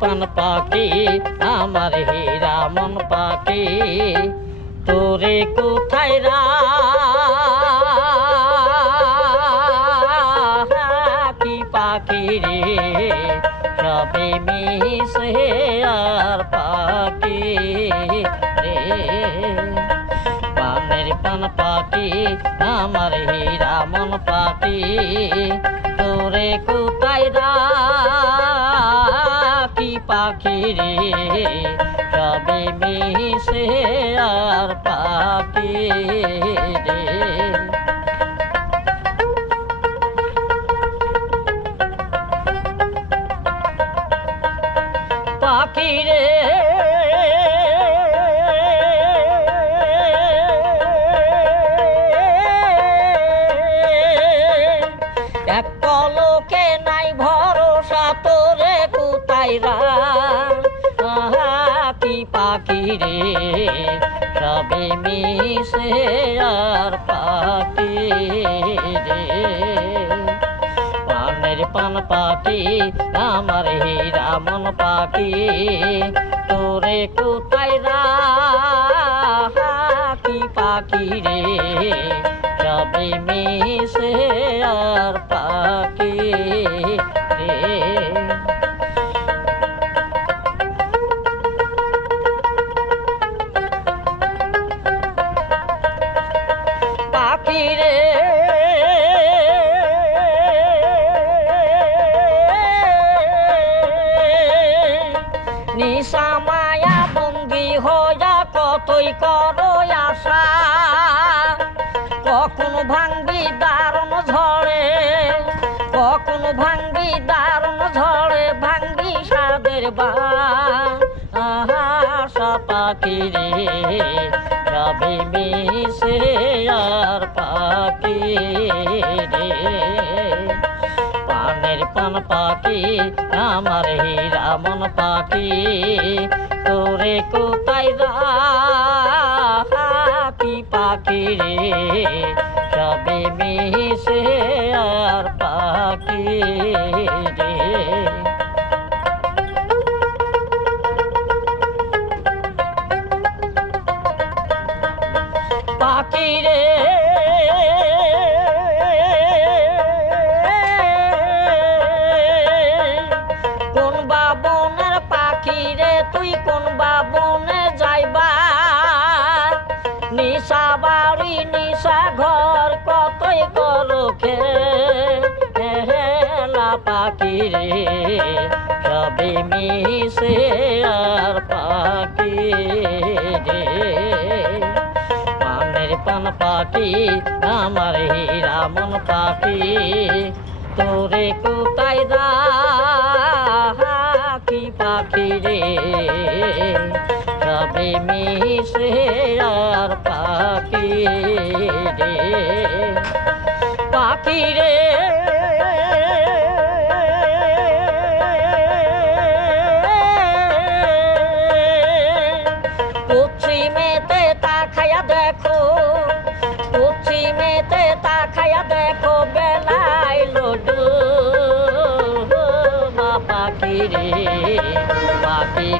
পান পাখি, আমার হীরা মন পাখি। তোরে কোথায় রাখি পাখি রে? সবে মিশে আর পাখি রে। পানের পান পাখি, আমার হীরা মন পাখি। তোরে কোথায় রাখি পাখি রে সবে মিশে আর পাখি রে। পাখি এক পলকে পাখি রে সবে মিশে আর পাখি রে পানের পান পাখি, আমার হীরা মন পাখি, তোরে কোথায় রাখি পাখি রে সবে মিশে আর পাখি কতই করো আশা। কখন ভাঙ্গি দারুণ ঝড়ে, কখন ভাঙ্গি দারুণ ঝড়ে, ভাঙ্গি সাদের বা। পাখি রে, যাবে মিশে আর পাখি রে। পানের পান পাখি, আমার হীরা মন পাখি, তোরে কোথায় রাখি পাখি রে সবে মিশে আর পাখি রে। পাখি কোন বাবনের পাখি রে, তুই কোন বাবনে রে, সবে মিশে আর পাখি রে। পানের পান পাখি, আমার হীরা মন পাখি, তোরে কোথায় রাখি পাখি রে? সবে মিশে আর পাখি রে। পাখি রে তাকায়া দেখো পশ্চিমেতে তাকায়া দেখো বেলাই লোডু। মা পাখি রে পাখি